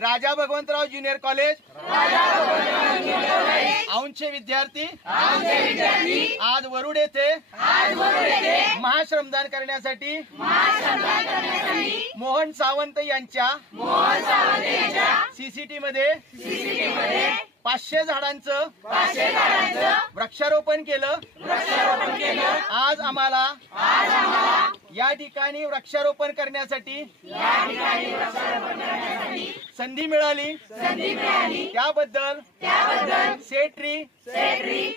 राजा Bhagwantrao junior college औंधचे विद्यार्थी आज वरुड येथे महाश्रमदान करण्यासाठी मोहन सावंत यांच्या सीसीटी मध्ये 500 झाडांचं वृक्षारोपण केलं। आज आम्हाला या ठिकाणी वृक्षारोपण करण्यासाठी संधी मिळाली त्याबद्दल सेट्री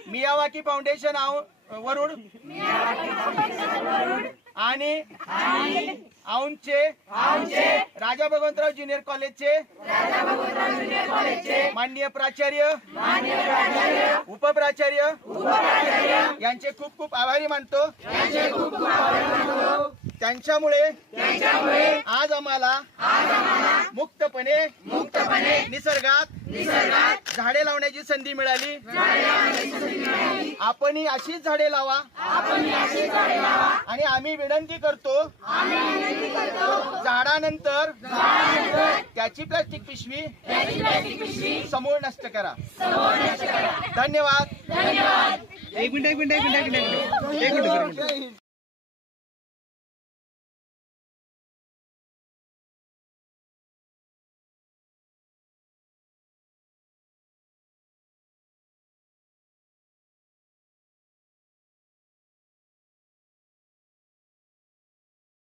मियावाकी फाउंडेशन वरुड आणि औंधचे राजा भगवंतराव ज्युनियर कॉलेजचे माननीय प्राचार्य उपप्राचार्य यांचे खूप खूप आभारी मानतो। त्यांच्यामुळे आज आम्हाला मुक्तपणे निसर्गात झाडे लावण्याची संधी मिळाली। आपणही अशीच झाडे लावा आणि आम्ही विनंती करतो झाडानंतर त्याची प्लास्टिक पिशवी समूळ नष्ट करा। धन्यवाद। एक मिनिट